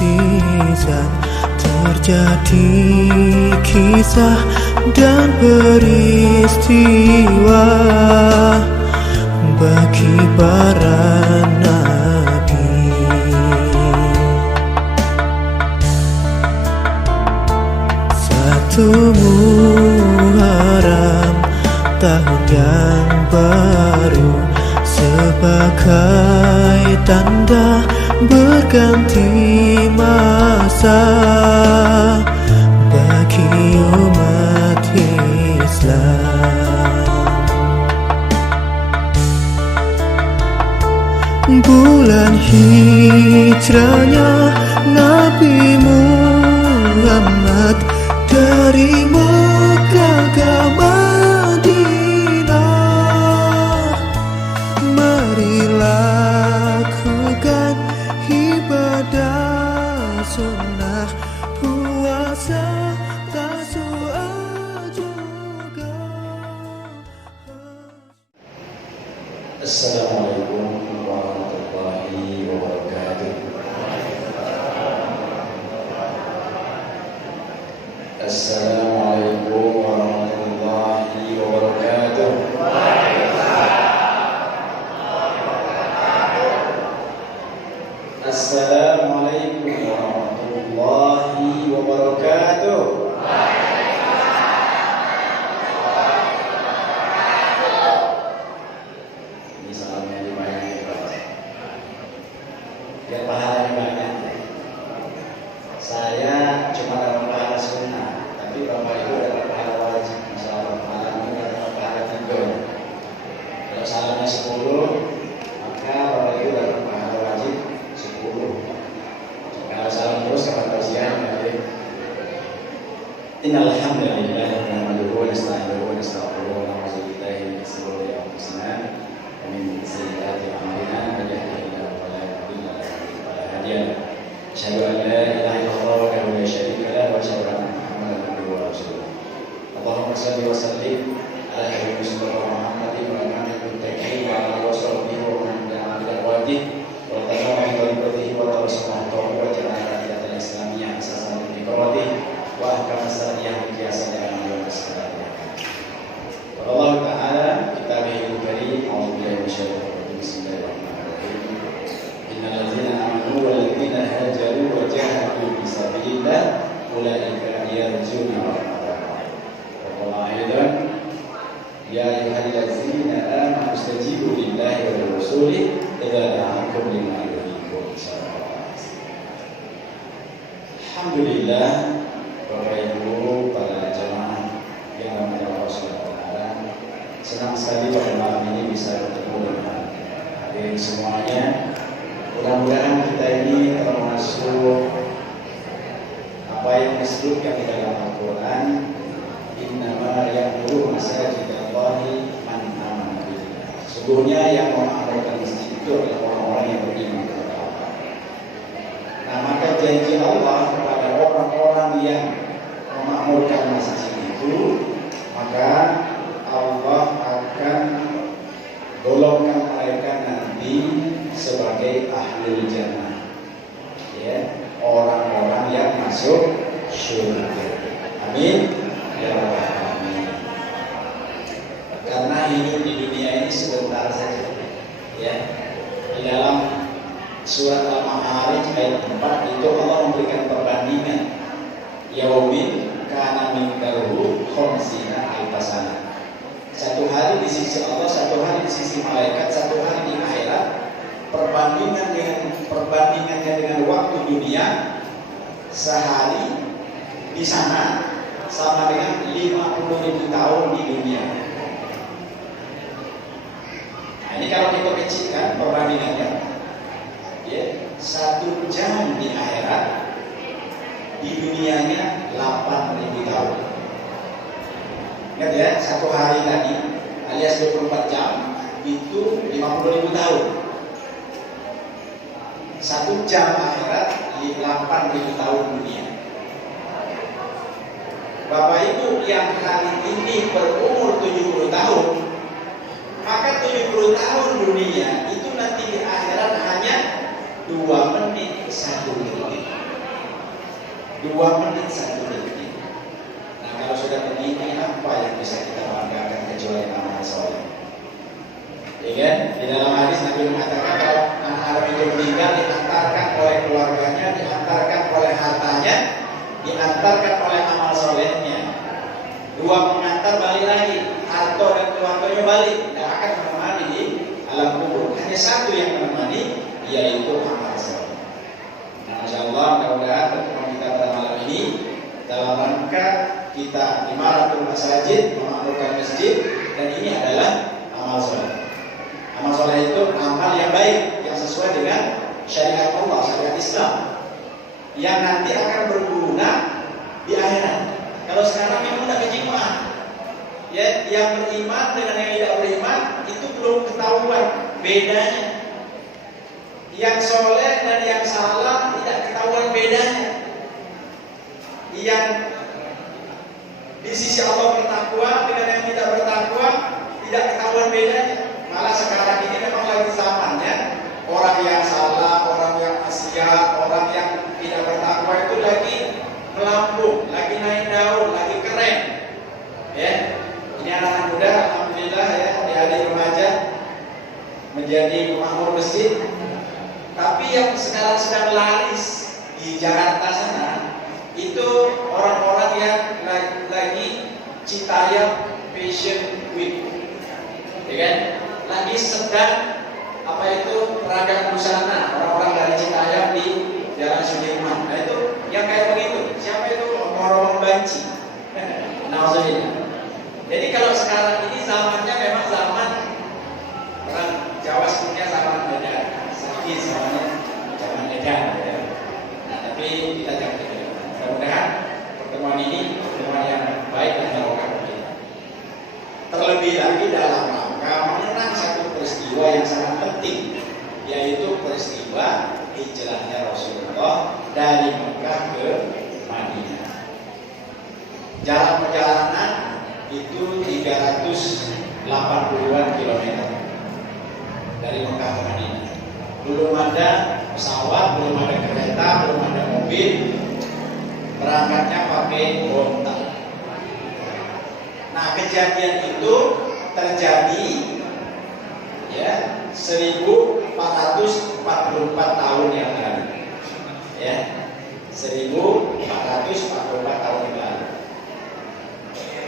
mukjizat, terjadi kisah dan peristiwa bagi para nabi. Satu Muharram, tahun yang baru, sebagai tanda berganti masa bagi umat Islam. Bulan hijrahnya Nabi Muhammad dari Mekah ke Madinah. Mari lakukan ibadah sunnah, puasa Tasu'a juga. Assalamualaikum warahmatullahi wabarakatuh. Assalamualaikum warahmatullahi wabarakatuh. Assalamualaikum warahmatullahi wabarakatuh. Ini salamnya dibayangin Pak, biar pahalanya banyak. Saya cuma dapat pahala sunnah, tapi Bapak Ibu dapat pahala wajib. Masalah pahala ini dapat pahala 3. Kalau salamnya 10, maka Bapak Ibu dapat pahala wajib 10. Kalau salam terus kapan tausiah nanti. Innal hamdalillah nahmaduhu wa nasta'inuhu wa nastaghfiruh wa na'udzu billahi min shururi anfusina wa min sayyiati a'malina. Man yahdihillahu fala mudilla lahu wa la hadiya lahu. Asyhadu an la ilaha illallah wahdahu la syarika lahu wa asyhadu anna Muhammadan abduhu wa rasuluh. Allahumma shalli wa sallim ala habibina Mustafa Muhammadin wa ala alihi muttaqin wa ala washabihi wa man tabi'ahum bi ihsanin wa tabi'ahum bi ihsanin wa tawassala wa jama'a al-islamiyah asasan bi qawli wa ahkam as-sariyah biasa dengan yang sekarang. Allah Ta'ala kitabihil karim, a'udzubillahi minasyaitonir rajim. Bismillahirrahmanirrahim. Innal ladzina amanu wal ladzina hajaru wa jahadu fi sabilillah ulaika yarjuna rahmatallah. Wa qala aidan ya ayyuhalladzina amanu istajibu lillahi wa lirrasuli idza da'akum lima yuhibbu. Alhamdulillah, Bapak Ibu, para jamaah yang dirahmati Allah Subhanahu wa taala, senang sekali pada malam ini bisa bertemu dengan hadirin semuanya. Mudah-mudahan kita ini termasuk apa yang disebutkan di dalam Al-Quran, innama ya'muru masajidallahi man amana billah. Sesungguhnya yang memakmurkan masjid itu adalah orang-orang yang beriman kepada Allah. Nah, maka janji Allah kepada orang-orang yang memakmurkan masjid itu, maka Allah akan golongkan mereka nanti sebagai ahlul jannah, ya, orang-orang yang masuk surga. Amin ya rabbal alamin. Karena hidup di dunia ini sebentar saja, ya. Di dalam surat Al-Ma'arij ayat 4 itu Allah memberikan perbandingan yaumin kana miqdaruhu khamsina alfasana. Satu hari di sisi Allah, satu hari di sisi malaikat, satu hari di akhirat. Perbandingannya dengan waktu dunia, sehari di sana sama dengan 50.000 tahun di dunia. Nah, ini kalau kita kecilkan perbandingannya, ya, 1 jam di akhirat, di dunianya 8.000 tahun. Ingat ya, 1 hari tadi alias 24 jam itu 50.000 tahun. 1 jam akhirat 8.000 tahun dunia. Bapak Ibu yang hari ini berumur 70 tahun, maka 70 tahun dunia itu nanti di akhirat hanya 2 menit 1 detik. di dalam hadis Nabi mengatakan kalau anak Adam itu meninggal, diantarkan oleh keluarganya, diantarkan oleh hartanya, diantarkan oleh amal solehnya. Dua pengantar balik lagi, harta dan keluarganya balik, tidak akan menemani di alam kubur. Hanya satu yang menemani, yaitu amal soleh. Nah, Masya Allah, mudah-mudahan pertemuan kita pada malam ini dalam rangka kita imaratul masajid, memakmurkan masjid, dan ini adalah amal soleh. Amal soleh itu amal yang baik, yang sesuai dengan syariat Allah, syariat Islam, yang nanti akan berguna di akhirat. Kalau sekarang yang udah kejiwaan, ya, yang beriman dengan yang tidak beriman itu belum ketahuan bedanya. Yang soleh dan yang salah tidak ketahuan bedanya. Yang di sisi Allah bertakwa dengan yang tidak bertakwa tidak ketahuan bedanya. Malah sekarang ini memang lagi zamannya orang yang salah, orang yang maksiat, orang yang tidak bertakwa itu lagi melambung, lagi naik daun, lagi keren. Ya, ini anak-anak muda, alhamdulillah ya, di hari remaja menjadi pemakmur masjid. Tapi yang sekarang sedang laris di Jakarta sana itu orang-orang yang lagi Citayam Fashion Week, ya kan? Lagi sedang apa itu peragaan busana orang-orang dari Citayam di Jalan Sudirman. Nah itu yang kayak begitu. Siapa itu? Orang-orang banci. Nauzubillah. Jadi kalau sekarang ini zamannya memang zaman orang Jawa sebutnya zaman edan. Sakit zamannya zaman edan. Ya. Nah tapi kita jangan begitu. Mudah-mudahan pertemuan ini pertemuan yang baik dan barokah kita. Terlebih lagi dalam rangka mengenang satu peristiwa yang sangat penting, yaitu peristiwa hijrahnya Rasulullah dari Mekah ke Madinah. Jarak perjalanan itu 380-an kilometer dari Mekah ke Madinah. Belum ada pesawat, belum ada kereta, belum ada mobil. Berangkatnya pakai onta. Nah, kejadian itu terjadi ya 1444 tahun yang lalu. Ya. 1444 tahun yang lalu.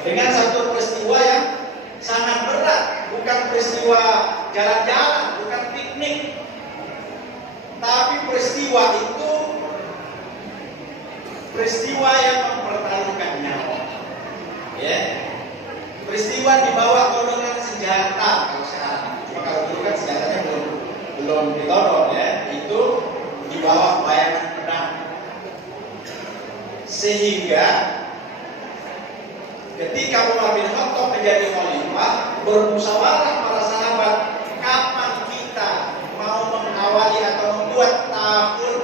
Dengan satu peristiwa yang sangat berat, bukan peristiwa jalan-jalan, bukan piknik. Tapi peristiwa itu peristiwa yang mempertaruhkan nyawa. Ya. Peristiwa di bawah todongan senjata kalau sekarang. Cuma kalau dulu kan senjatanya belum ditodong ya. Itu di bawah bayangan pedang. Sehingga ketika Umar bin Khattab menjadi khalifah, bermusyawarah para sahabat, kapan kita mau mengawali atau membuat tahun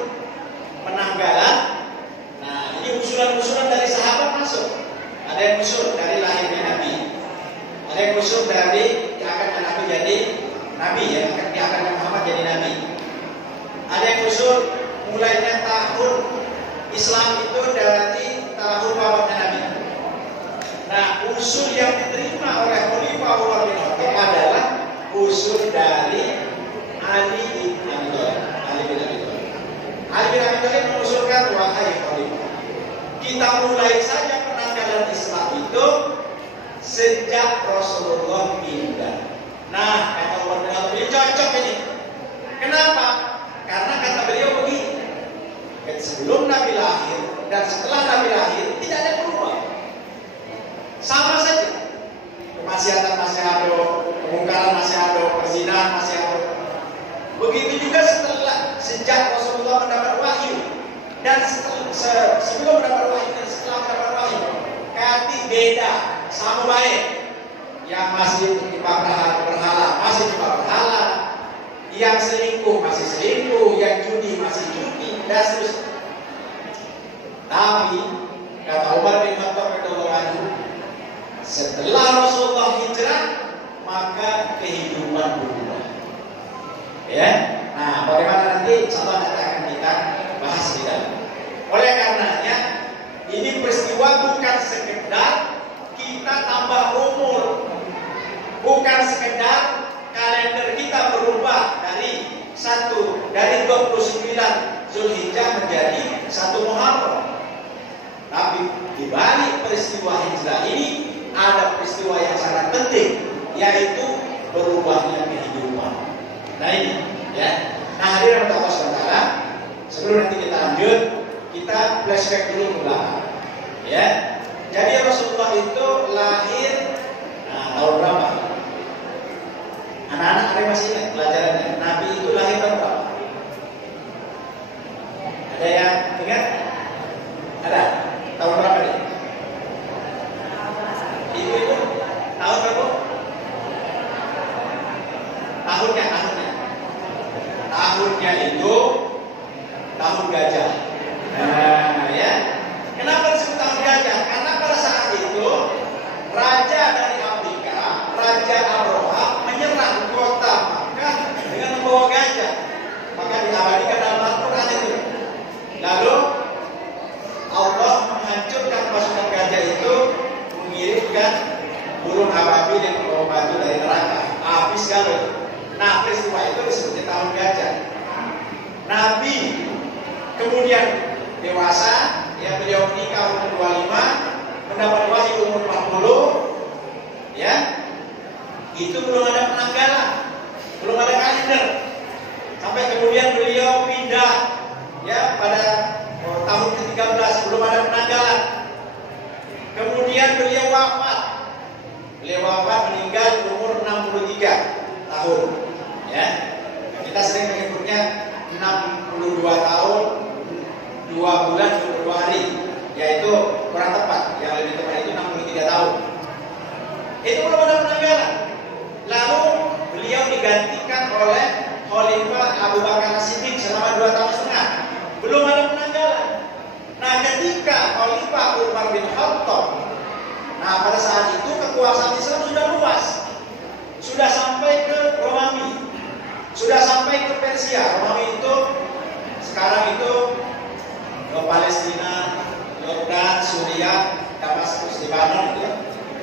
penanggalan. Nah, ini usulan-usulan dari sahabat masuk. Ada yang usul dari lahirnya Nabi, ada yang usul dari diangkatnya Nabi jadi Nabi, ya, diangkatnya Muhammad jadi Nabi. Ada yang usul mulainya tahun Islam itu dari tahun wafatnya Nabi. Nah, usul yang diterima oleh Khalifah Umar bin Khattab adalah usul dari Ali bin Abi Thalib. Ali bin Abi Thalib mengusulkan, wahai Khalifah, kita mulai saja penanggalan Islam itu sejak Rasulullah pindah. Nah, kata Umar bin Khattab, ini cocok ini. Kenapa? Karena kata beliau begini, sebelum Nabi lahir dan setelah Nabi lahir tidak ada perubahan, sama saja. Kemaksiatan masih ada, kemungkaran masih ada, perzinahan masih ada. Begitu juga sejak Rasulullah mendapat wahyu dan sebelum mendapat wahyu dan setelah mendapat wahyu, kati beda, sama baik. Yang masih berhala masih berhala, yang selingkuh masih selingkuh, yang judi masih judi, dan seterusnya. Tapi kata Umar bin Khattab radhiyallahu anhu, setelah Rasulullah hijrah, maka kehidupan berubah. Ya, nah bagaimana nanti insyaallah nanti akan kita bahas di dalam. Oleh karenanya, ini peristiwa bukan sekedar kita tambah umur, bukan sekedar kalender kita berubah. dari 29 Zulhijjah menjadi 1 Muharram. Tapi di balik peristiwa hijrah ini ada peristiwa yang sangat penting, yaitu berubahnya kehidupan. Nah ini, ya. Nah hadirin Allah sementara, sebelum nanti kita lanjut, kita flashback dulu ke belakang. Ya. Jadi Rasulullah itu lahir tahun berapa? Anak-anak ada masih ingat pelajarannya? Nabi itu lahir tahun berapa? Ada yang ingat? Ada? Tahun berapa nih? Ibu tahun berapa? Tahunnya itu tahun gajah. Nah, ya. Kenapa disebut tahun gajah? Karena pada saat itu raja dari Afrika, Raja Abroha menyerang kota Makkah dengan membawa gajah. Maka diabadikan dalam Al-Quran itu. Lalu Allah menghancurkan pasukan gajah itu, mengirimkan burung ababil yang membawa batu dari neraka. Habis kalau. Nah peristiwa itu disebutnya tahun gajah. Nabi kemudian dewasa, ya beliau menikah umur 25, mendapat wahyu umur 40, ya. Itu belum ada penanggalan, belum ada kalender. Sampai kemudian beliau pindah, ya pada tahun ke-13, belum ada penanggalan. Kemudian beliau wafat. Beliau wafat meninggal umur 63 tahun. Ya. Kita sering menyebutnya 62 tahun 2 bulan 22 hari, yaitu kurang tepat. Yang lebih tepat itu 63 tahun. Itu belum ada penanggalan. Lalu beliau digantikan oleh Khalifah Abu Bakar As-Siddiq selama 2 tahun setengah. Belum ada penanggalan. Nah, ketika Khalifah Umar bin Khattab, pada saat itu kekuasaan Islam sudah luas, sudah sampai ke Romawi, sudah sampai ke Persia. Romawi itu sekarang itu ke Palestina, Yordan, Suriah, Damaskus, Lebanon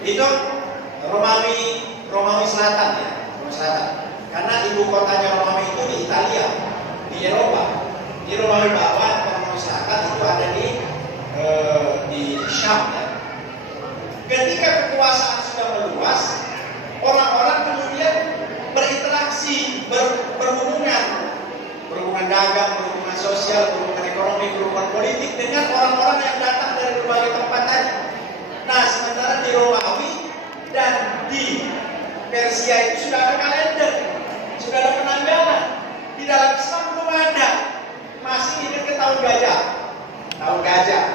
itu Romawi Selatan, ya, Romawi Selatan. Karena ibu kotanya Romawi itu di Italia, di Eropa. Di Romawi Bawah, Romawi Selatan itu ada di Syam, ya. Ketika kekuasaan sudah meluas, orang-orang kemudian berinteraksi, berhubungan dagang, berhubungan sosial, berhubungan ekonomi, berhubungan politik dengan orang-orang yang datang dari berbagai tempat tadi. Nah, sementara di Romawi dan di Persia itu sudah ada kalender, sudah ada penanggalan. Di dalam Islam belum ada, masih ingat ke tahun gajah. Tahun gajah.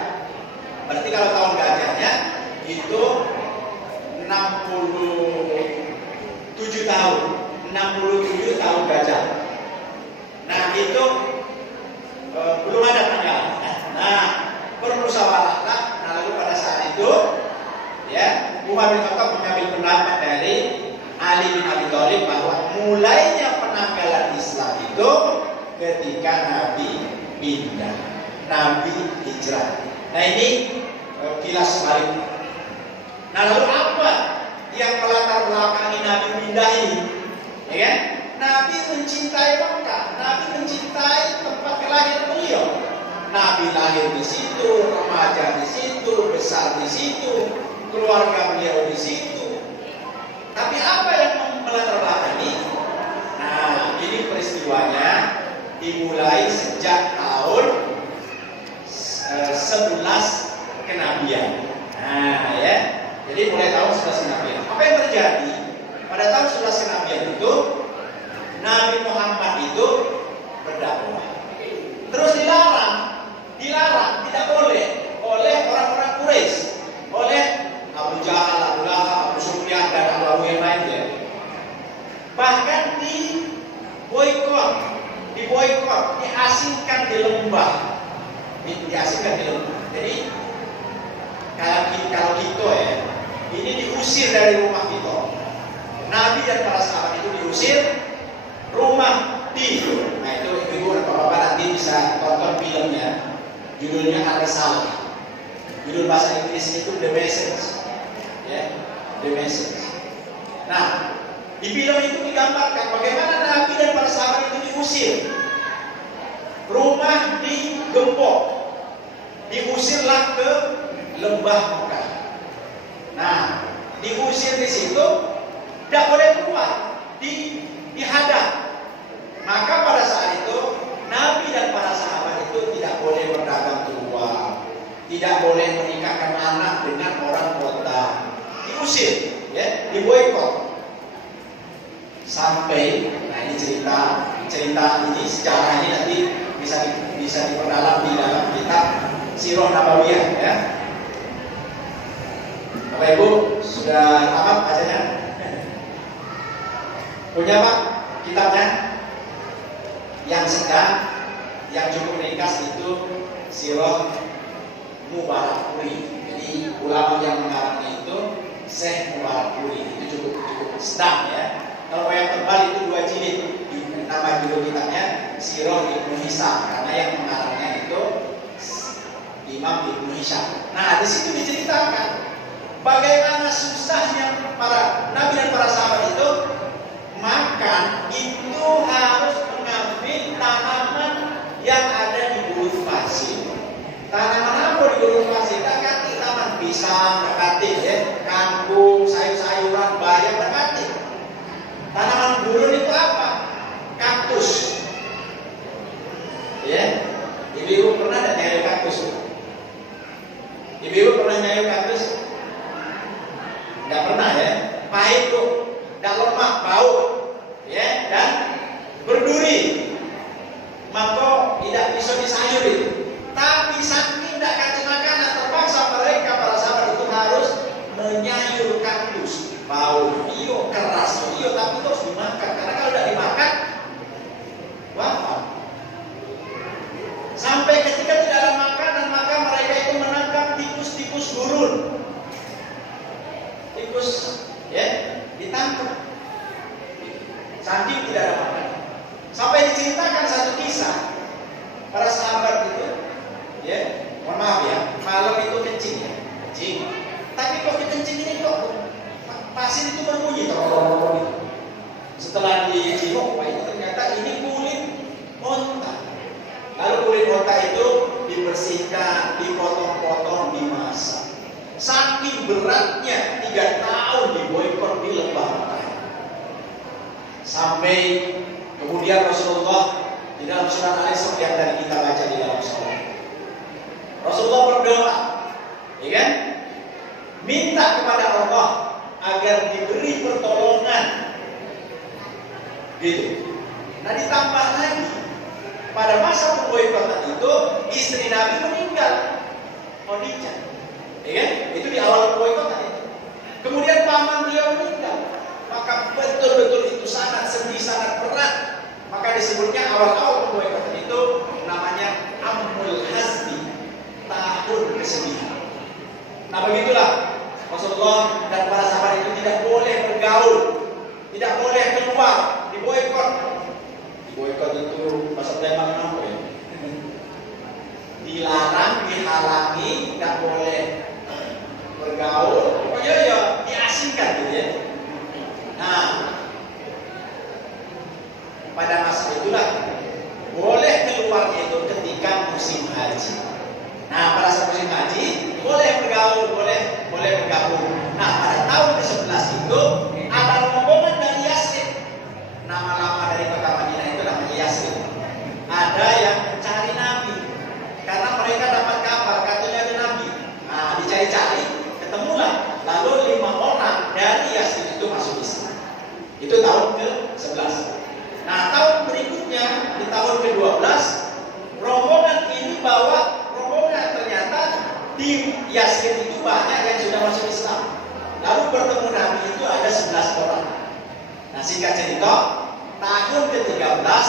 Berarti kalau tahun gajahnya itu 67 tahun, 67 tahun gajah. Nah itu belum ada penanggalan. Nah bermusyawarahlah. Nah lalu pada saat itu, ya Umar bin Khattab mengambil pendapat dari Ali bin Abi Thalib bahwa mulainya penanggalan Islam itu ketika Nabi pindah, Nabi hijrah. Nah ini kilas balik. Nah lalu apa yang melatar belakangi Nabi pindah ini? Ya kan? Nabi mencintai Mekah, Nabi mencintai tempat kelahiran beliau. Nabi lahir di situ, remaja di situ, besar di situ, keluarga beliau di situ. Tapi apa yang melatar belakangi? Nah, ini peristiwanya dimulai sejak tahun 11 kenabian. Nah, ya. Jadi mulai tahun 11 kenabian. Apa yang terjadi? Pada tahun 11 kenabian itu Nabi Muhammad itu berdakwah. Terus dilarang, tidak boleh oleh orang-orang Quraisy, oleh Abu Jahal, Abu Lahab, Abu Sufyan dan Abu yang lainnya. Bahkan diboikot, diasingkan di lembah. Diasingkan di lembah. Jadi kalau kita ya, ini diusir dari rumah kita. Nabi dan para sahabat itu diusir, rumah tidur. Nah itu ibu dan bapak nanti bisa tonton filmnya, judulnya Al-Risalah. Judul bahasa Inggris itu The Message, ya, The Message. Nah Di film itu digambarkan bagaimana Nabi dan para sahabat itu diusir. Rumah digembok, diusirlah ke lembah Mekah. Nah, diusir di situ, tidak boleh keluar, dihadang. Maka pada saat itu Nabi dan para sahabat itu tidak boleh berdagang keluar, tidak boleh menikahkan anak dengan orang kota, diusir, ya, diboikot. Sampai, nah ini cerita ini, sejarah ini nanti bisa diperdalam di dalam kitab Sirah Nabawiyah, ya. Bapak Ibu sudah tamat bacanya? Punya Pak kitabnya? Yang sedang, yang cukup ringkas itu Sirah Mubarakpuri. Jadi ulama yang mengarangnya itu Syekh Mubarakpuri. Itu cukup sedang, ya. Kalau yang tebal itu 2 jilid. Nama judul kitabnya Sirah Ibnu Hisham, karena yang mengarangnya itu Imam Ibnu Hisham. Nah, di situ diceritakan bagaimana susahnya para Nabi dan para sahabat itu makan itu harus mengambil tanaman yang ada di gurun pasir. Tanaman apa di gurun pasir? Dekati taman pisang, dekati, ya, kangkung, sayur-sayuran, bayam, dekati. Tanaman gurun itu apa? Kaktus. Ya, Ibu pernah ada nyari kaktus? Ibu pernah nyari kaktus? Tidak pernah, ya. Pahit tuh, tidak lemak, bau, ya, dan berduri. Maka tidak bisa disayuri. Tapi saking tidak kasih makanan, terpaksa mereka para sahabat itu harus menyayur kaktus. Bau, iyo, keras, iyo, tapi terus dimakan. Karena kalau tidak dimakan, wafat. Sampai ketika tidak ada makanan, maka mereka itu menangkap tikus-tikus gurun. Tikus, ya, ditangkap. Saking tidak ada makanan. Sampai diceritakan satu kisah, para sahabat itu, ya, mohon maaf ya, malam itu kencing, ya, kencing. Tapi kok kencing ini kok pasir itu berbunyi, gitu. Setelah dijenguk, itu ternyata ini kulit onta. Lalu kulit onta itu dibersihkan, dipotong-potong, dimasak. Saking beratnya 3 tahun diboikot di lembah Mekah. Sampai kemudian Rasulullah di dalam surat Al-Isra yang tadi kita baca di dalam sholat, Rasulullah berdoa, ya kan? Minta kepada Allah agar diberi pertolongan, gitu. Nah, ditambah lagi pada masa pemboikotan itu istri Nabi meninggal, Khadijah, ya kan? Itu di awal pemboikotan itu. Kemudian paman beliau meninggal, maka betul-betul itu sangat sedih, sangat berat. Maka disebutnya awal-awal pemboikotan itu namanya Amul Hazmi, tahun kesedihan. Nah, begitulah Rasulullah dan para sahabat itu tidak boleh bergaul, tidak boleh keluar, diboikot. Diboikot itu bahasa Palembang apa ya? Dilarang, dihalangi, tidak boleh bergaul, pokoknya ya diasingkan, gitu ya. Nah, pada masa itulah boleh keluarnya itu ketika musim haji. Nah, pada saat musim haji boleh bergaul, boleh bergabung. Nah, pada tahun ke-11 itu ada rombongan dari Yasrib. Nama lama dari kota Madinah itu namanya Yasrib. Ada yang mencari Nabi karena mereka dapat kabar katanya ada Nabi. Nah, dicari-cari, ketemulah. Lalu 5 orang dari Yasrib itu masuk Islam. Itu tahun ke-11. Nah, tahun berikutnya di tahun ke-12 rombongan ini bawa rombongan, ternyata di Yasrib itu banyak yang sudah masuk Islam. Lalu bertemu Nabi itu ada 11 orang. Nah, singkat cerita, tahun ke-13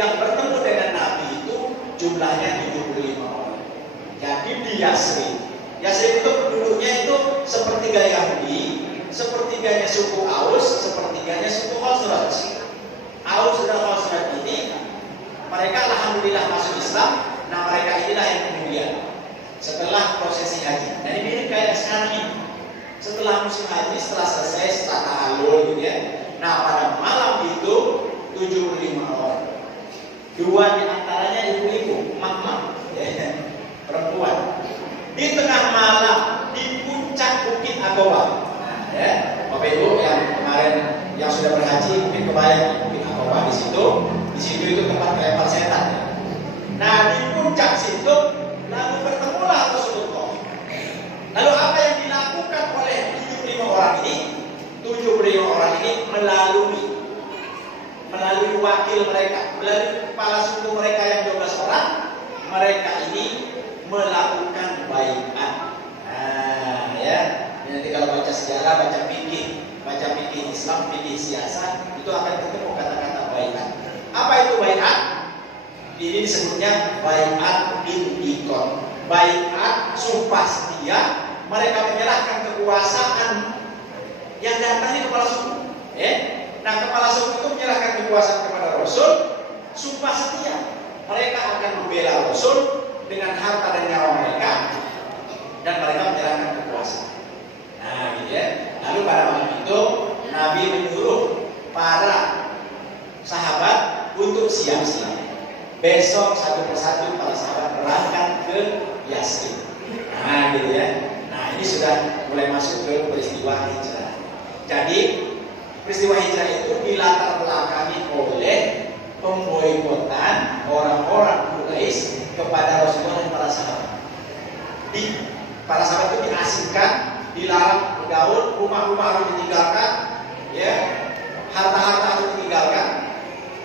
yang bertemu dengan Nabi itu jumlahnya 75 orang. Jadi di Yasrib itu penduduknya itu sepertiga Yahudi, sepertiganya suku Aus, sepertiganya suku Khazraj. Aus dan Khazraj ini mereka alhamdulillah masuk Islam. Nah, mereka inilah yang kemudian setelah prosesi haji. Nah, ini mirip kayak sekarang ini. Setelah musim haji, setelah selesai, setelah tahallul, gitu ya. Nah, pada Dua di antaranya ibu-ibu, emak-emak, ya, perempuan. Di tengah malam di puncak Bukit Aqabah. Nah, ya, Bapak Ibu yang kemarin yang sudah berhaji mungkin kebayang Bukit Aqabah di situ itu tempat kelempar setan. Ya. Nah, di puncak situ lalu bertemulah Rasulullah. Lalu apa yang dilakukan oleh 75 orang ini? 75 orang ini melalui wakil mereka, melalui kepala suku mereka yang 12 orang, mereka ini melakukan baiat. Nah, ya. Nanti kalau baca sejarah, baca fikih Islam, fikih siasat, itu akan ketemu kata-kata baiat. Apa itu baiat? Ini disebutnya baiat intikon. Baiat sumpah setia, mereka menyerahkan kekuasaan yang datangnya kepala suku. Nah, kepala suku itu menyerahkan kekuasaan kepada Rasul, sumpah setia. Mereka akan membela Rasul dengan harta dan nyawa mereka, dan mereka menyerahkan kekuasaan. Nah, gitu ya. Lalu pada malam itu Nabi menyuruh para sahabat untuk siap-siap. Besok satu persatu para sahabat berangkat ke Yastrib. Nah, gitu ya. Nah, ini sudah mulai masuk ke peristiwa hijrah. Jadi peristiwa hijrah itu dilatar belakangi oleh pemboikotan orang-orang Quraisy kepada Rasulullah dan para sahabat. Para sahabat itu diasingkan, dilarang bergaul, rumah-rumah harus ditinggalkan, ya, harta-harta harus ditinggalkan.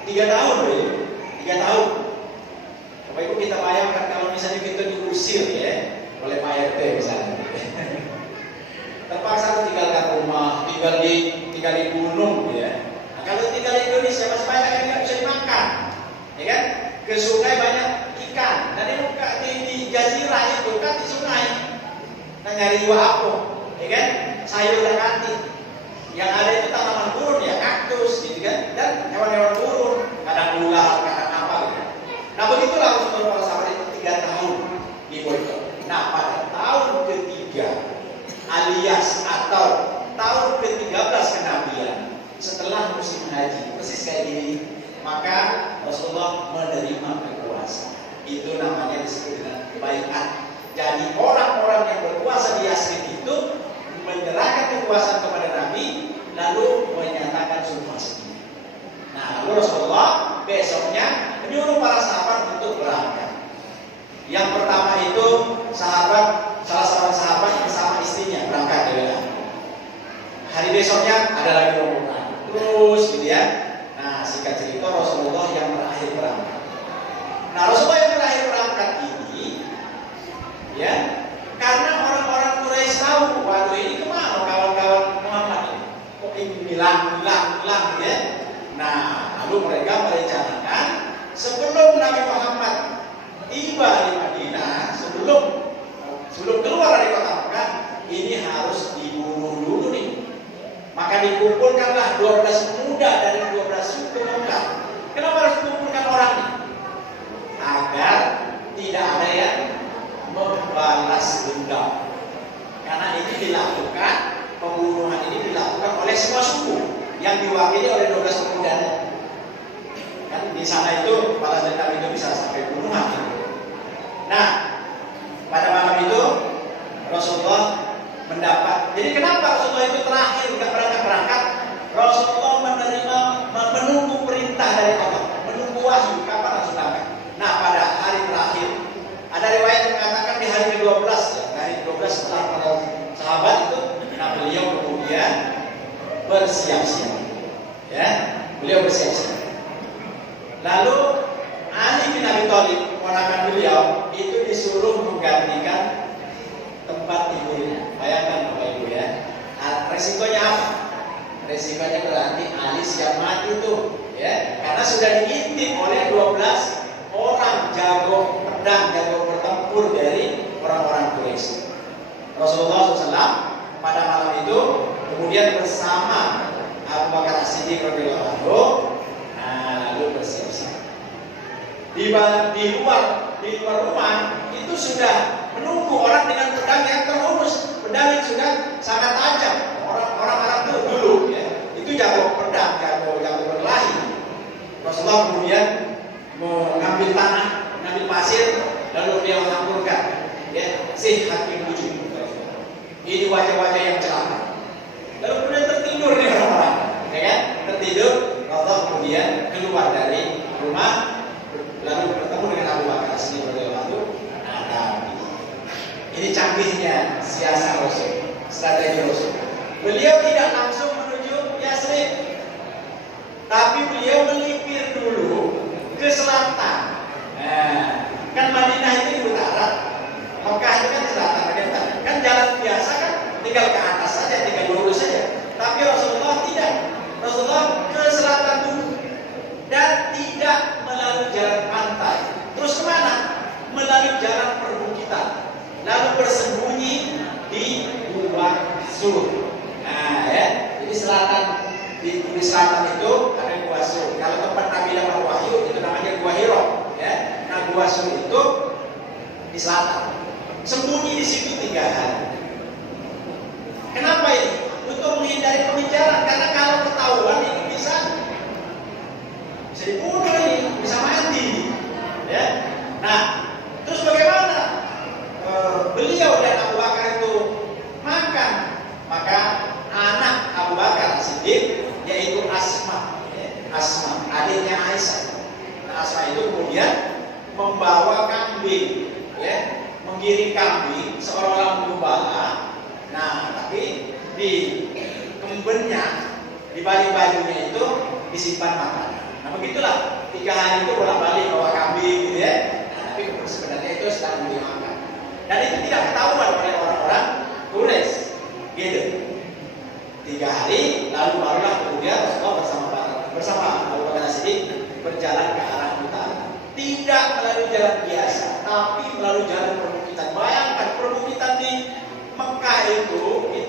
3 tahun, loh, 3 tahun. Bapak Ibu kita bayangkan kalau misalnya kita diusir, ya, oleh Pak RT misalnya. Terpaksa tinggalkan rumah, tinggal di gunung, ya. Nah, kalau tinggal di Indonesia masih banyak yang nggak bisa dimakan, ya kan? Ke sungai banyak ikan, dan di jazirah itu kan di sungai. Nah, nyari buah apel, ya kan? Sayur dan kanti. Yang ada itu tanaman gurun, ya, kaktus, gitu kan? Dan hewan-hewan gurun, kadang ular, kadang apa, gitu. Nah, begitulah Rasulullah para sahabat itu 3 tahun di boykot. Nah, pada tahun ketiga alias atau tahun ke-13 kenabian setelah musim haji, persis kayak gini, maka Rasulullah menerima kekuasaan. Itu namanya disebut dengan baiat. Jadi orang-orang yang berkuasa di Yastrib itu menyerahkan kekuasaan kepada Nabi, lalu menyatakan sumpah setia. Nah, lalu Rasulullah besoknya menyuruh para sahabat untuk berangkat. Yang pertama itu salah seorang sahabat bersama istrinya berangkat ke Mina. Hari besoknya ada lagi rombongan. Terus gitu ya. Nah, singkat cerita Rasulullah yang terakhir berangkat. Nah, Rasulullah yang terakhir berangkat ini, ya, karena orang-orang Quraisy tahu, waduh ini kemana kawan-kawan Muhammad ini? Kok ini hilang, ya? Nah, lalu mereka merencanakan sebelum Nabi Muhammad tiba di Madinah, sebelum keluar dari kota Mekah, ini harus dibunuh dulu nih. Maka dikumpulkanlah 12 pemuda dari 12 suku Mekah. Kenapa harus dikumpulkan orang ini? Agar tidak ada yang membalas dendam. Karena ini dilakukan, pembunuhan ini dilakukan oleh semua suku yang diwakili oleh 12 pemuda. Kan di sana itu balas dendam itu bisa sampai bunuhan. Nah, pada malam itu Rasulullah mendapat. Jadi kenapa Rasulullah itu terakhir nggak berangkat? Rasulullah menunggu perintah dari Allah, menunggu wahyu kapan harus berangkat. Nah, pada hari terakhir ada riwayat yang mengatakan di hari ke-12, ya, hari ke-12 setelah para sahabat itu, nah beliau kemudian bersiap-siap, ya, beliau bersiap-siap. Lalu Ali bin Abi Thalib, ponakan beliau, itu disuruh menggantikan tempat tidurnya. Bayangkan Bapak Ibu ya. Resikonya apa? Resikonya berarti Ali siap mati tuh, ya. Karena sudah diintip oleh 12 orang jago pedang, jago bertempur dari orang-orang Quraisy. Rasulullah SAW pada malam itu kemudian bersama Abu Bakar As-Siddiq radhiyallahu anhu, lalu bersiap-siap. Di luar rumah itu sudah menunggu orang dengan pedang yang terhunus, pedang yang sudah sangat tajam. Orang Arab itu dulu, ya, itu jago pedang, jago berkelahi. Rasulullah kemudian mengambil tanah, mengambil pasir, lalu dia menghamburkan. Ya, si hakim tujuh. Ini wajah-wajah yang celaka. Lalu kemudian tertidur nih orang-orang, ya kan? Tertidur, Rasulullah kemudian keluar dari rumah, lalu bertemu dengan Abu Bakar As-Siddiq radhiyallahu anhu. Ini canggihnya siasat Rasul, strategi Rasul. Beliau tidak langsung menuju Yasrib, tapi beliau melipir dulu ke selatan. Nah, kan Madinah itu di utara, Mekah itu kan selatan, kan jalan biasa kan, tinggal ke atas saja, tinggal lurus saja. Tapi Rasulullah tidak, Rasulullah ke selatan dulu dan tidak melalui jalan pantai. Terus kemana? Melalui jalan perbukitan, lalu bersembunyi di Gua Sur. Nah, ya, jadi selatan di selatan itu ada Gua Sur. Kalau tempat Nabi dapat wahyu itu namanya Gua Hiro, ya. Nah, Gua Sur itu di selatan. Sembunyi di situ 3 hari. Kenapa ini? Untuk menghindari pembicaraan, karena kalau ketahuan itu bisa dibunuh ini, bisa mati, ya. Nah, terus bagaimana? Beliau dan Abu Bakar itu makan, maka anak Abu Bakar As-Siddiq yaitu Asma, Asma adiknya Aisyah. Nah, Asma itu kemudian membawa kambing, ya, menggiring kambing seolah-olah gembala. Nah, tapi di kembennya, di balik bajunya itu disimpan makanan. Nah, begitulah 3 hari itu bolak-balik bawa kambing, gitu ya. Nah, tapi sebenarnya itu sedang dimakan. Dan itu tidak ketahuan oleh orang-orang Quraisy, gitu. 3 hari, lalu barulah kemudian Rasulullah bersama Abu Bakar As-Siddiq berjalan ke arah utara. Tidak melalui jalan biasa, tapi melalui jalan perbukitan. Bayangkan perbukitan di Mekah itu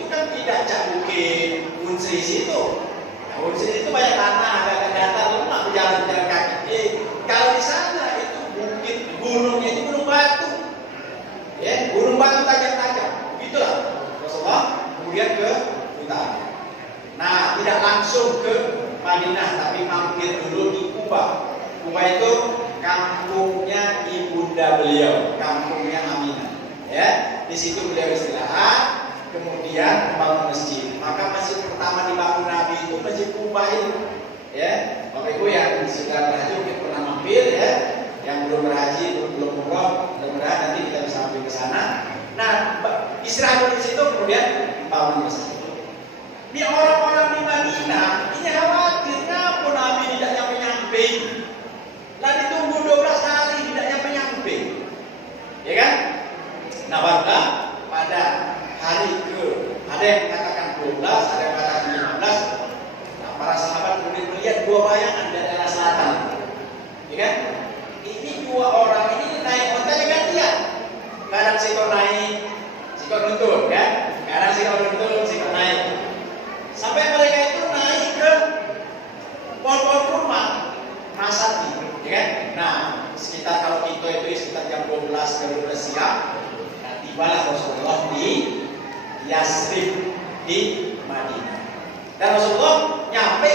kan tidak cak bukit Unsri situ. Nah, Unsri itu banyak tanah, agak datar, lemah berjalan kaki. Kalau di sana itu bukit, gunungnya itu gunung batu. Ya, gunung batu tajam-tajam. Begitulah Rasulullah kemudian ke utara. Nah, tidak langsung ke Madinah, tapi mampir dulu di Kuba. Kuba itu kampungnya ibunda beliau, kampungnya Aminah. Ya, di situ beliau istirahat, kemudian membangun masjid. Maka masjid pertama dibangun Nabi itu Masjid Kuba itu. Ya, Bapak Ibu yang sudah berhaji mungkin pernah mampir, ya. Yang belum berhaji, belum umroh, mudah-mudahan nanti kita bisa mampir ke sana. Nah, istirahat di situ kemudian bangun masjid. Ini orang-orang di Madinah ini khawatir kenapa Nabi tidak nyampe-nyampe. Lah ditunggu 12 hari tidak nyampe-nyampe. Ya kan? Nah, barulah pada hari ada yang mengatakan 12, ada yang mengatakan 15. Nah, para sahabat kemudian melihat 2 bayangan di daerah selatan. Ya kan? Ini 2 orang ini naik ontanya gantian. Kadang sikot naik, sikot nuntun, kan? Kadang sikot nuntun, sikot naik. Sampai mereka itu naik ke pohon-pohon kurma, Masati, ya kan? Nah, sekitar kalau kita itu sekitar jam 12 ke 12 siang, nah, tibalah Rasulullah di Yasrib di Madinah. Dan Rasulullah nyampe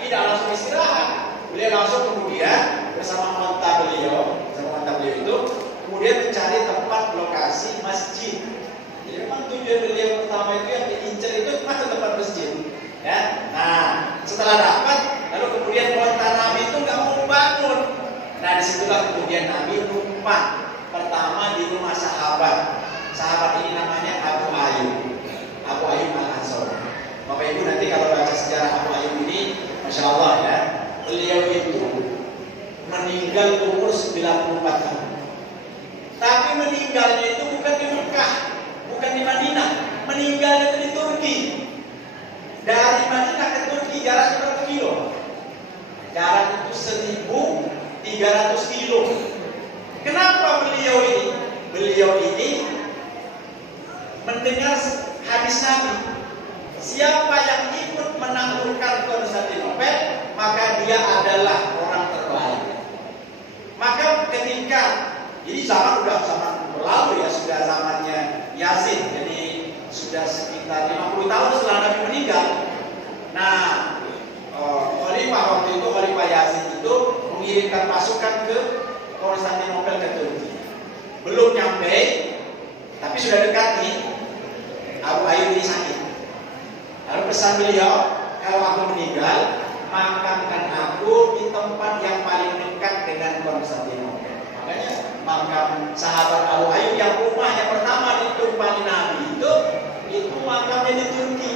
tidak langsung istirahat, beliau langsung kemudian bersama onta beliau itu kemudian mencari tempat lokasi masjid. Jadi memang tujuan beliau pertama itu yang diincar itu masuk tempat masjid. Ya, nah setelah dapat, lalu kemudian onta Nabi itu nggak mau bangun. Nah disitulah kemudian Nabi numpang pertama di rumah sahabat. Sahabat ini namanya Abu Ayyub Al-Ansari. Bapak Ibu nanti kalau baca sejarah Abu Ayyub ini, Masya Allah ya, beliau itu meninggal umur 94 tahun. Tapi meninggalnya itu bukan di Mekah, bukan di Madinah, meninggalnya itu di Turki. Dari Madinah ke Turki jaraknya berapa kilo? Jarak itu 1.300 kilo. Kenapa beliau ini? Beliau ini mendengar hadis Nabi. Siapa yang ikut menaklukkan Konstantinopel, maka dia adalah orang terbaik. Maka ketika ini zaman berlalu ya, sudah zamannya Yazid, jadi sudah sekitar 50 tahun setelah Nabi meninggal. Nah, Khalifah waktu itu, Khalifah Yazid itu mengirimkan pasukan ke Konstantinopel, ke Turki. Belum nyampe, tapi sudah dekat nih, Abu Ayyub ini sakit. Lalu pesan beliau, kalau aku meninggal, makamkan aku di tempat yang paling dekat dengan Konstantinopel. Makanya makam sahabat Abu Ayyub yang rumahnya pertama ditumpani Nabi itu makamnya di Turki.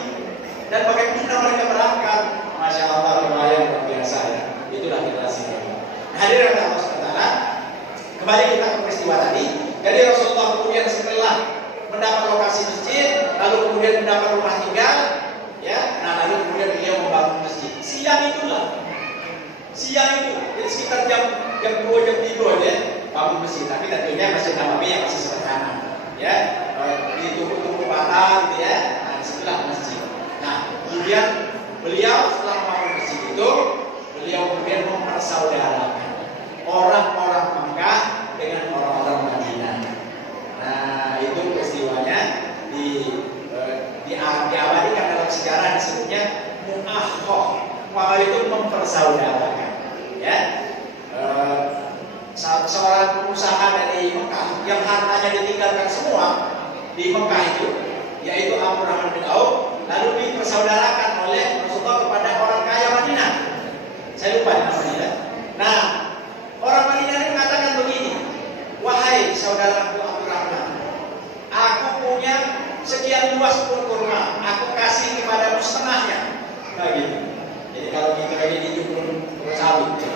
Dan bagaimana mereka berangkat? Masya Allah, lumayan luar biasa ya. Itulah generasi mereka. Hadirin Allah SWT, kembali kita ke peristiwa tadi. Jadi Rasulullah kemudian setelah mendapat lokasi masjid, lalu kemudian mendapat rumah tinggal, ya, nah lalu kemudian beliau membangun masjid. Siang itu, jadi sekitar jam 2 jam 3 ya, bangun masjid. Tapi tentunya Masjid Nabawi yang masih sederhana, ya, di tubuh bata, gitu ya. Nah, disitulah masjid. Nah, kemudian beliau setelah membangun masjid itu, beliau kemudian mempersaudarakan orang-orang Mekah dengan orang-orang Madinah. Nah, itu peristiwanya diabadikan dalam sejarah, disebutnya mu'akhkhoh. Mu'akhkhoh itu mempersaudarakan, ya. Seorang pengusaha dari Mekah yang hartanya ditinggalkan semua di Mekah itu, yaitu Abdurrahman bin Auf, lalu dipersaudarakan oleh Rasulullah kepada orang kaya Madinah. Saya lupa namanya. Nah, orang Madinah ini mengatakan begini, wahai saudaraku Abdurrahman, aku punya sekian luas kurma, aku kasih kepadamu setengahnya. Nah, gitu. Jadi kalau kita ini dijumlah sawit,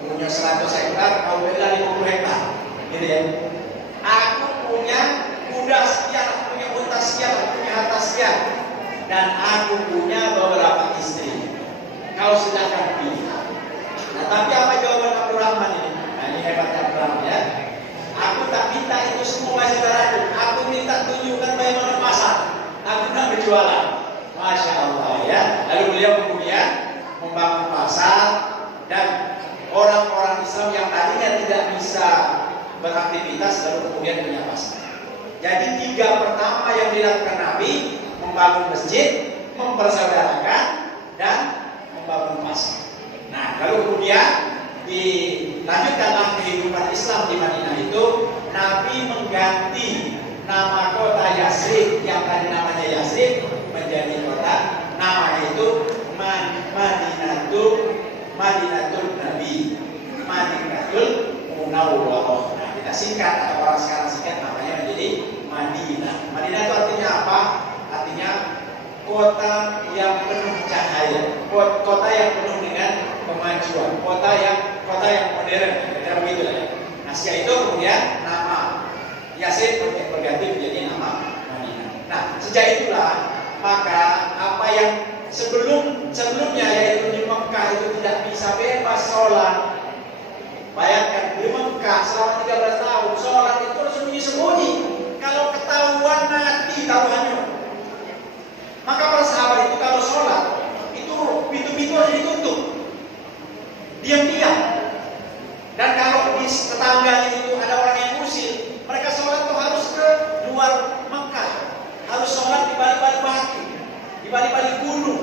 punya 100 hektar, kau bela 50 hektar, gitu ya. Aku punya kuda sekian, aku punya unta sekian, aku punya harta sekian, dan aku punya beberapa istri. Kau silakan pilih. Nah, tapi apa jawaban Abdurrahman ini? Nah, ini hebatnya Abdurrahman ya. Aku tak minta itu semua saudaraku. Aku minta tunjukkan bagaimana pasar. Aku tak berjualan. Masya Allah ya. Lalu beliau kemudian membangun pasar, dan orang-orang Islam yang tadinya tidak bisa beraktivitas lalu kemudian punya pasar. Jadi 3 pertama yang dilakukan Nabi, membangun masjid, mempersaudarakan, dan membangun pasar. Nah, lalu kemudian dilanjutkanlah kehidupan Islam di Madinah itu. Nabi mengganti nama kota Yasrib yang tadi namanya Yasrib menjadi kota, namanya itu Madinatul Nabi, Madinatul Munawwarah. Nah, kita singkat atau orang sekarang singkat namanya menjadi Madinah. Madinah itu artinya apa? Artinya kota yang penuh cahaya, kota yang penuh dengan kemajuan, kota yang modern, kira begitu lah ya. Nah, setelah itu kemudian nama Yasrib berganti menjadi nama Madinah. Nah, sejak itulah maka apa yang sebelumnya yaitu di Mekah itu tidak bisa bebas sholat. Bayangkan di Mekah selama 13 tahun sholat itu harus sembunyi-sembunyi. Kalau ketahuan mati taruhannya. Maka para sahabat itu kalau sholat itu pintu-pintu harus ditutup, diam-diam. Dan kalau di tetangganya itu ada orang yang muslim, mereka sholat itu harus ke luar Mekah, harus sholat di balik-balik batu, di balik-balik gunung.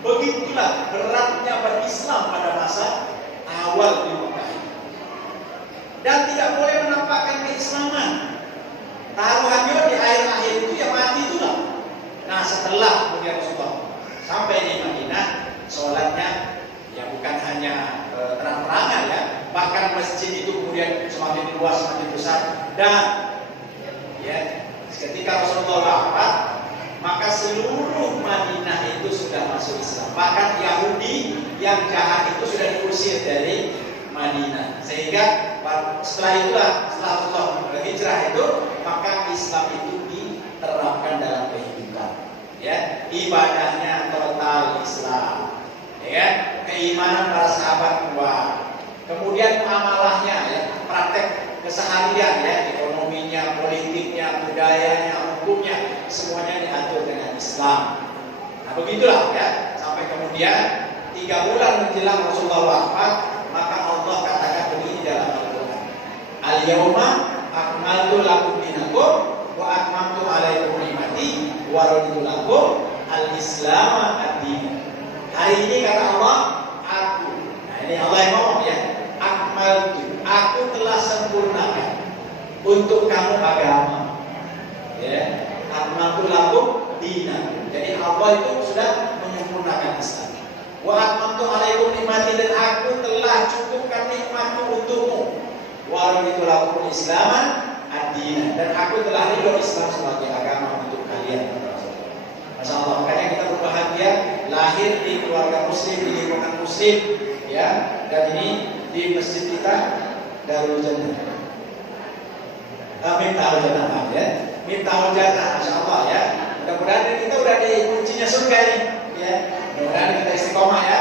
Begitulah beratnya berislam pada masa awal di Mekah. Dan tidak boleh menampakkan keislaman. Taruhannya di akhir-akhir itu ya mati itulah. Nah, setelah kemudian Rasulullah sampai di Madinah, sholatnya ya bukan hanya terang-terangan ya, bahkan masjid itu kemudian semakin luas, semakin besar. Dan ya, ketika Rasulullah wafat, maka seluruh Madinah itu sudah masuk Islam. Bahkan Yahudi yang jahat itu sudah diusir dari Madinah. Sehingga setelah Rasulullah berhijrah itu, maka Islam itu diterapkan dalam kehidupan. Ya, ibadahnya total Islam. Ya, keimanan para sahabat kuat. Kemudian amalahnya, ya, praktek keseharian, ya, ekonominya, politiknya, budayanya, hukumnya, semuanya diatur dengan Islam. Nah, begitulah ya, sampai kemudian 3 bulan menjelang Rasulullah wafat, maka Allah katakan begini dalam Al-Quran. Al-yawma akmaltu lakum dinakum wa atmamtu alaikum ni'mati wa raditu lakum al-islama ad-din. Hari ini kata Allah, aku. Nah, ini Allah yang ngomong ya. sempurnakan untuk kamu agama. Ya, akmaltu lakum dinakum. Jadi Allah itu sudah menyempurnakan Islam. Wa atmamtu alaikum nikmati, dan aku telah cukupkan nikmatku untukmu. Wa raditu lakum islaman ad-dinan, dan aku telah ridho Islam sebagai agama untuk kalian. Masya Allah, makanya kita berbahagia lahir di keluarga muslim, di lingkungan muslim, ya. Dan ini di masjid kita Darul Jannah. Miftahul Jannah, ya. Miftahul Jannah, Masya Allah, ya. Mudah-mudahan kita udah di kuncinya surga ini, ya. Mudah-mudahan kita istiqomah, ya,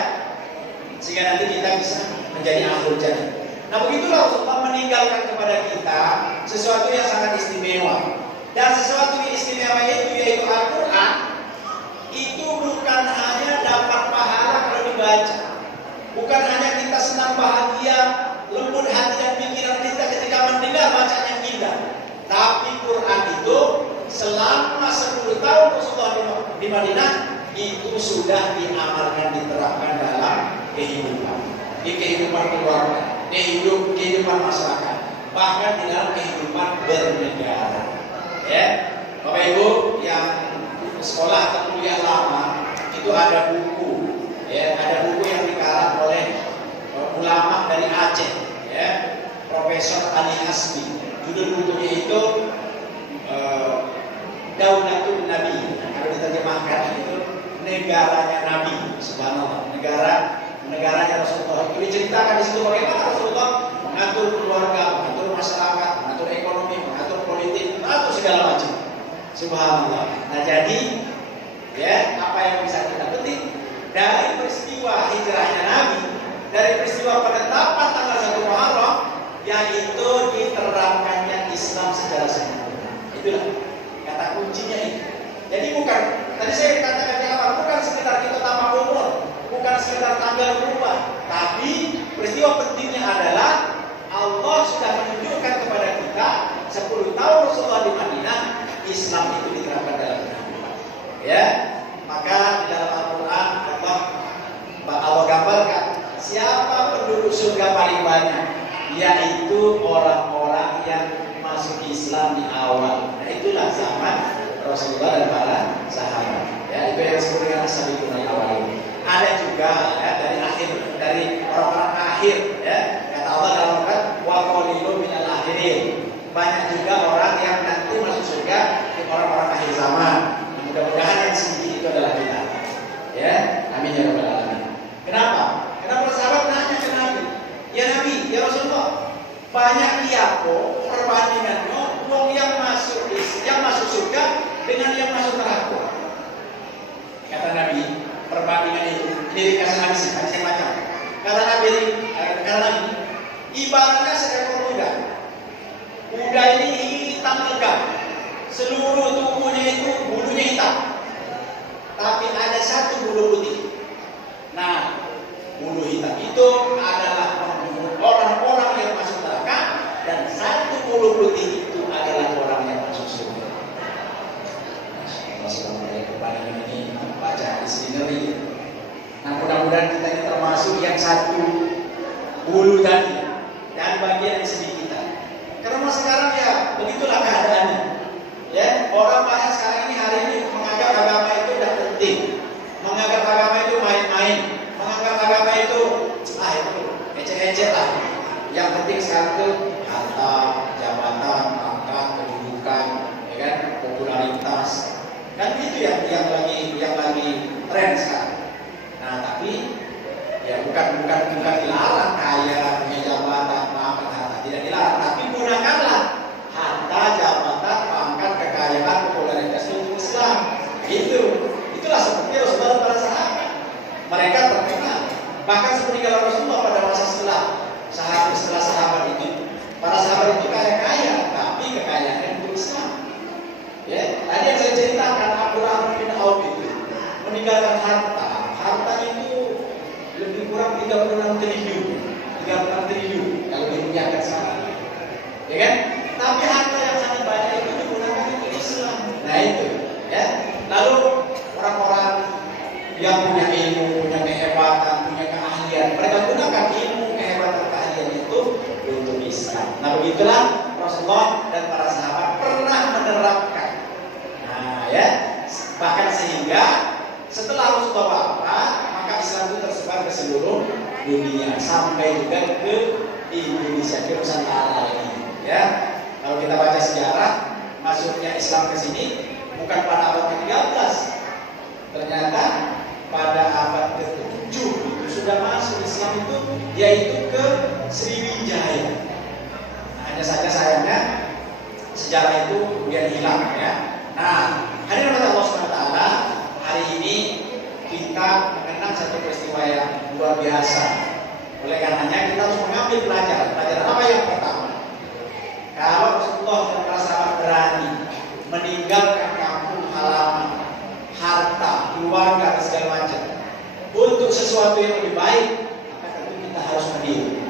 sehingga nanti kita bisa menjadi ahlul jannah. Nah, begitulah Allah meninggalkan kepada kita sesuatu yang sangat istimewa. Dan sesuatu yang istimewa itu yaitu Al-Quran. Itu bukan hanya dapat pahala kalau dibaca, bukan hanya kita senang bahagia, lembut hati dan pikiran kita ketika mendengar bacaan yang indah. Tapi Quran itu selama 10 tahun Rasulullah di Madinah itu sudah diamalkan, diterapkan dalam kehidupan, di kehidupan keluarga, di kehidupan masyarakat, bahkan di dalam kehidupan bernegara. Ya, Bapak Ibu yang sekolah atau kuliah lama itu ada buku, ya, ada buku yang dikarang oleh ulama dari Aceh, ya, Profesor Ali Hasbi. Judul bukunya itu Daulatun Nabi. Kalau diterjemahkan itu negaranya Nabi. Subhanallah, negaranya Rasulullah. Itu diceritakan di situ bagaimana Rasulullah mengatur keluarga, mengatur masyarakat, mengatur ekonomi, mengatur politik, mengatur segala macam. Subhanallah. Nah, jadi, ya, apa yang bisa kita petik dari peristiwa hijrahnya Nabi, dari peristiwa penetapan tanggal 1 Muharram, yaitu diterapkannya Islam secara sempurna. Itulah kata kuncinya ini. Jadi bukan, tadi saya katakan di awal, bukan sekedar kita tambah umur, bukan sekedar tanggal berubah, tapi peristiwa pentingnya adalah Allah sudah menunjukkan kepada kita 10 tahun Rasulullah di Madinah, Islam itu diterapkan dalam kehidupan. Ya, maka di dalam Al-Quran Allah gambarkan siapa penduduk surga paling banyak, yaitu orang-orang yang masuk Islam di awal. Nah, itulah zaman Rasulullah dan para sahabat. Ya, itu yang disebut dengan as-sabiqun al-awwalun. Ada juga, ya, dari orang-orang akhir, ya. Kata Allah dalam Al-Quran, wa qalilun minal akhirin. Banyak juga orang yang nanti masuk surga, orang-orang akhir zaman. Mudah-mudahan yang sedikit itu adalah kita. Ya, amin ya rabbal alamin. Kenapa? Kenapa sahabat nanya ke Nabi? Ya Nabi, ya Rasulullah, banyak kok perbandingannya uang yang masuk surga dengan yang masuk neraka. Kata Nabi, perbandingan itu ini dikasih Nabi sih, saya baca. Kata Nabi, ibaratnya seekor kuda. Kuda ini hitam legam, seluruh tubuhnya itu bulunya hitam, tapi ada satu bulu putih. Nah, bulu hitam itu adalah orang-orang yang masuk neraka, dan satu bulu putih itu adalah orang yang masuk surga. Assalamualaikum ini baca di sini ngeri. Nah, mudah-mudahan kita ini termasuk yang satu bulu tadi dan bagian yang sedikit kita. Karena sekarang ya begitulah keadaannya. Ya, orang banyak sekarang ini hari ini menganggap agama itu tidak penting, menganggap agama itu main-main, menganggap agama itu itu ecek-ecek lah. Yang penting sekarang itu harta, jabatan, pangkat, kedudukan, ya kan, popularitas. Dan itu yang lagi tren sekarang. Nah, tapi ya bukan dilarang kaya, punya jabatan, pangkat, harta, tidak dilarang. Tapi gunakanlah harta, jabatan, pangkat, kekayaan, popularitas untuk Islam. Itulah seperti Rasulullah para sahabat. Mereka terkenal. Bahkan sepeninggalan Rasulullah pada masa setelah sahabat itu, para sahabat itu kaya, tapi kekayaannya untuk Islam. Ya, tadi yang saya ceritakan Abdurrahman bin Auf itu meninggalkan harta itu lebih kurang 36 triliun kalau dirupiahkan sekarang. Ya kan? Tapi harta yang sangat banyak itu digunakan untuk Islam. Nah itu, ya. Lalu orang-orang yang punya ilmu, punya kehebatan, punya keahlian, mereka gunakan ilmu, kehebatan, keahlian itu untuk Islam. Nah begitu Begitulah Rasulullah dan para sahabat pernah menerapkan. Nah ya, bahkan sehingga setelah Rasulullah wafat, maka Islam itu tersebar ke seluruh dunia sampai juga ke Indonesia, ke Nusantara ini. Ya, kalau kita baca sejarah masuknya Islam ke sini bukan pada abad ke-13, ternyata pada abad ke-7 itu sudah masuk Islam itu, yaitu ke Sriwijaya. Nah, hanya saja sayangnya sejarah itu kemudian hilang ya. Nah, hadirin Allah SWT, hari ini kita mengenang satu peristiwa yang luar biasa. Oleh karenanya kita harus mengambil pelajaran. Pelajaran apa yang pertama? Kalau Rasulullah dan para sahabat berani meninggalkan kampung halaman, harta, keluarga dan segala macam untuk sesuatu yang lebih baik, maka tentu kita harus meniru.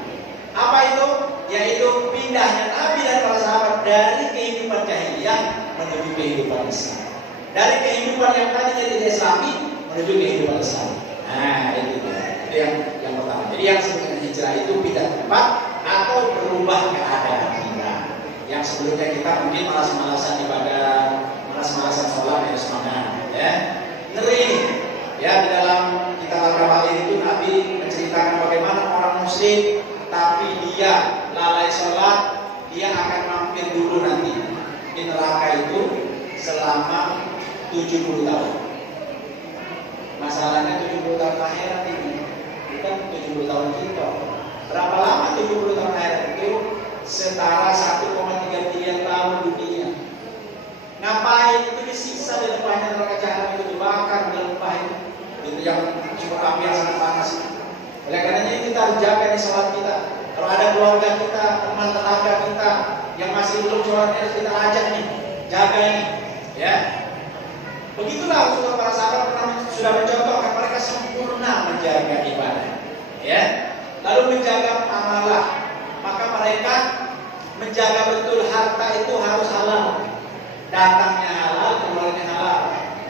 Apa itu? Yaitu pindahnya Nabi dan para sahabat dari kehidupan jahiliyah menuju kehidupan Islam. Dari kehidupan yang tadinya tidak Islami menuju kehidupan Islam. Nah, itu yang pertama. Jadi yang sebetulnya hijrah itu pindah tempat atau berubah keadaan kita. Yang sebelumnya kita mungkin malas-malasan ibadah, malas-malasan sholat dan semangat, ya. Ngeri ini. Ya, di dalam kitab Al-Kabair itu Nabi menceritakan bagaimana orang muslim tapi dia lalai sholat, dia akan mampir dulu nanti di neraka itu selama 70 tahun. Masalahnya 70 tahun akhirat ini bukan 70 tahun kita. Berapa lama 70 tahun akhirat itu? Setara 1,3 miliar tahun dunia. Ngapain itu disiksa di lembahnya neraka jahanam itu, dibakar di lembah itu yang sumber api yang sangat panas. Oleh karenanya kita harus jaga di sholat kita. Kalau ada keluarga kita, teman tetangga kita yang masih belum sholatnya, harus kita ajak nih, jaga ini, ya. Begitulah Rasulullah para sahabat sudah mencontohkan mereka sempurna menjaga ibadah, ya. Lalu menjaga amalah, maka mereka menjaga betul harta itu harus halal, datangnya halal, keluarnya halal,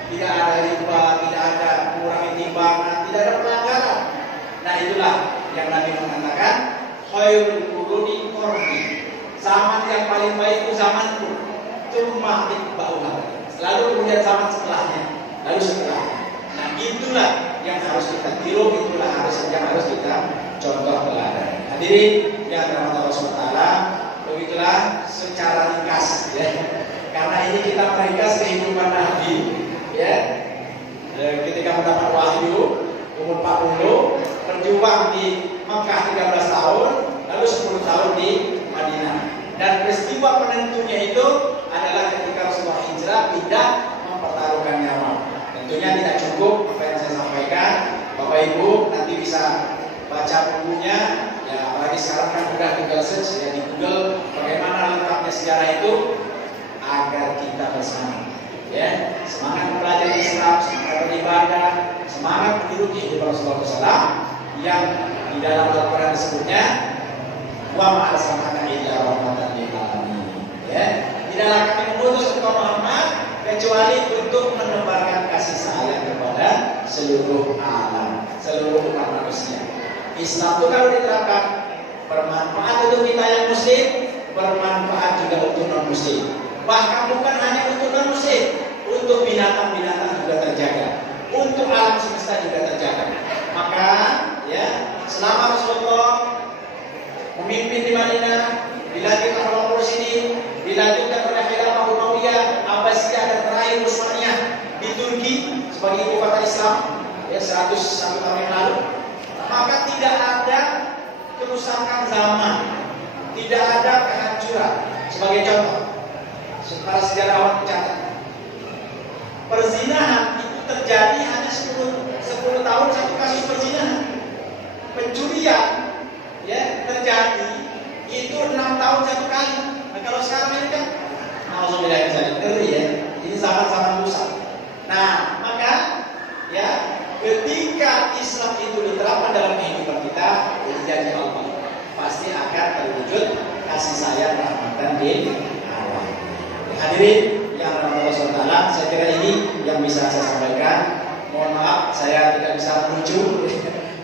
tidak ada riba, tidak ada kurangi timbangan, tidak ada pelanggaran. Nah itulah yang Nabi mengatakan khairul quruni qarni, zaman yang paling baik itu zamanku, cuma ba'ulah. Lalu kemudian zaman setelahnya, lalu setelahnya. Nah itulah yang harus kita tiru, itulah yang harus kita contoh teladan. Hadirin yang dirahmati Allah SWT, begitulah secara ringkas, ya. Karena ini kita meringkas kehidupan Nabi, ya. Ketika mendapat wahyu umur 40, berjuang di Mekah 13 tahun, lalu 10 tahun di Madinah. Dan peristiwa penentunya itu adalah ketika Rasulullah hijrah pindah mempertaruhkan nyawa. Tentunya tidak cukup apa yang saya sampaikan. Bapak Ibu nanti bisa baca bukunya, ya apalagi sekarang kan sudah Google search, ya di Google bagaimana lengkapnya sejarah itu agar kita bersemangat, ya semangat mempelajari Islam, semangat beribadah, semangat meniru kehidupan Rasulullah SAW yang di dalam Al-Quran disebutnya wa ma arsalnaka illa rahmatan lil alamin, ya. Tidaklah kami mengutus engkau Muhammad kecuali untuk menebarkan kasih sayang kepada seluruh alam, seluruh umat manusia. Islam itu kalau diterapkan bermanfaat untuk kita yang muslim, bermanfaat juga untuk non muslim. Bahkan bukan hanya untuk non muslim, untuk binatang-binatang juga terjaga, untuk alam semesta juga terjaga. Maka ya selama Rasulullah memimpin di Madinah, dilanjutkan Harun Rasyidin, dilanjutkan oleh Khilafah Umayyah, Abbasiyah dan terakhir Utsmaniyah di Turki sebagai ibu kota Islam, ya 101 tahun yang lalu. Maka tidak ada kerusakan zaman, tidak ada kehancuran. Sebagai contoh, para sejarawan mencatat perzinahan itu terjadi hanya 10 tahun satu kasus perzinahan. Pencurian ya terjadi itu 6 tahun satu kali. Nah kalau sekarang ini kan alhamdulillah ngeri ya, ini zaman-zaman rusak. Nah maka ya ketika Islam itu diterapkan dalam kehidupan kita, janji Allah pasti akan terwujud kasih sayang rahmatan lil alamin. Hadirin yang Allah SWT, saya kira ini yang bisa saya sampaikan. Mohon maaf saya tidak bisa menuju,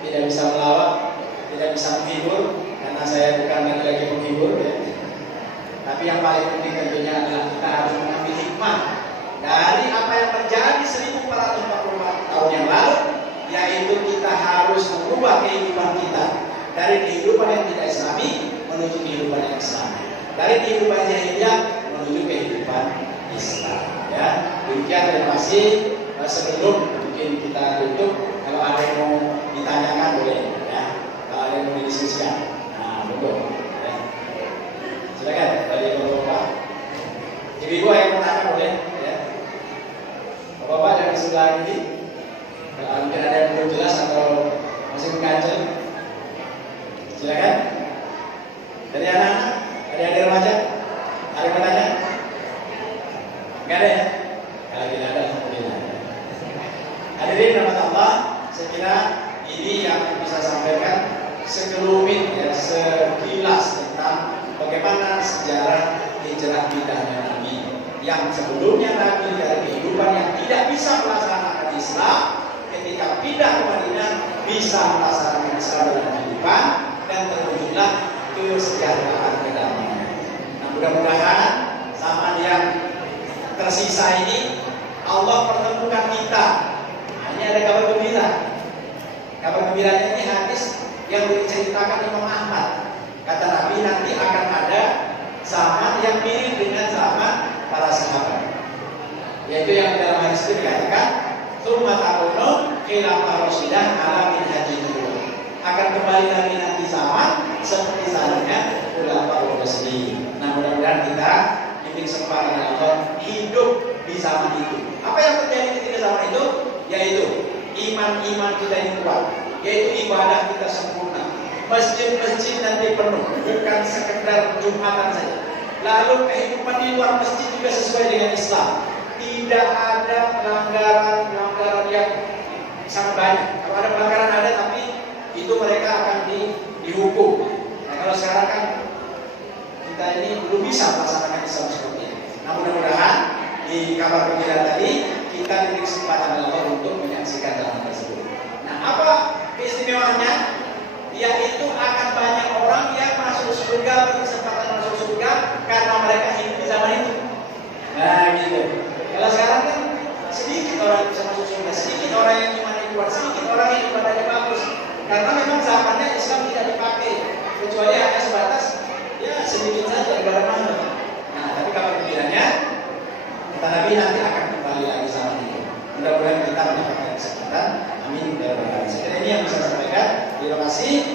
tidak bisa melawak, tidak bisa menghibur karena saya bukan lagi menghibur, ya. Tapi yang paling penting tentunya adalah kita harus mengambil hikmah dari apa yang terjadi 1444 tahun yang lalu, yaitu kita harus mengubah kehidupan kita dari kehidupan yang tidak Islami menuju kehidupan yang Islami, dari kehidupan jahiliyah menuju kehidupan Islam. Ya, demikian terima kasih. Sebelum mungkin kita tutup, kalau ada yang mau ditanyakan boleh, ya. Kalau ada yang mau didiskusikan, nah betul. Ya. Silakan dari bapak-bapak. Ibu yang mau tanya boleh, ya. Bapak-bapak dari sebelah ini, kalau mungkin ada yang belum jelas atau masih mengganjal, silakan. Dari anak-anak, dari adik remaja, ada yang mau tanya? Enggak ada ya? Kalau tidak ada, alhamdulillah. Hadirin rahmat Allah, saya kira ini yang bisa sampaikan sekelumit, ya, sekilas tentang bagaimana sejarah hijrah pindahnya Nabi. Yang sebelumnya Nabi dari kehidupan yang tidak bisa melaksanakan Islam, ketika pindah ke Madinah bisa melaksanakan Islam dalam kehidupan dan terwujudlah kesejahteraan kedamaian. Nah, mudah-mudahan zaman yang tersisa ini Allah pertemukan kita. Ini ada kabar gembira. Kabar gembiranya ini hadis yang diceritakan Imam Ahmad. Kata Nabi, nanti akan ada zaman yang mirip dengan zaman para sahabat. Yaitu yang dalam hadis itu dikatakan, "Tsumma takunu khilafah Rasulillah ala minhajil nubuwah." Akan kembali lagi nanti zaman seperti zamannya Khulafaur Rasyidin. Nah, mudah-mudahan kita diberi kesempatan oleh Allah hidup di zaman itu. Apa yang terjadi ketika zaman itu? Yaitu iman kita ini kuat, yaitu ibadah kita sempurna, masjid-masjid nanti penuh, bukan sekedar Jumatan saja. Lalu kehidupan di luar masjid juga sesuai dengan Islam. Tidak ada pelanggaran yang sangat banyak. Kalau ada pelanggaran ada, tapi itu mereka akan dihukum. Nah, kalau sekarang kan kita ini belum bisa melaksanakan Islam seperti ini. Nah, mudah-mudahan di kabar gembira tadi kita diberi kesempatan Allah untuk menyaksikan dalam tersebut. Nah, apa keistimewaannya? Yaitu akan banyak orang yang masuk surga, berkesempatan masuk surga karena mereka hidup di zaman itu. Nah, gitu. Kalau sekarang kan sedikit orang bisa masuk surga, sedikit orang yang imannya kuat, sedikit orang yang ibadahnya bagus. Karena memang zamannya Islam tidak dipakai, kecuali hanya sebatas ya sedikit saja ibadah mahal. Nah, tapi kabar gembiranya, kata Nabi nanti akan kembali lagi zaman itu. Mudah-mudahan kita mendapatkan kesempatan. Amin. Ini yang bisa saya sampaikan. Terima kasih.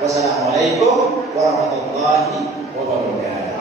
Wassalamualaikum warahmatullahi wabarakatuh.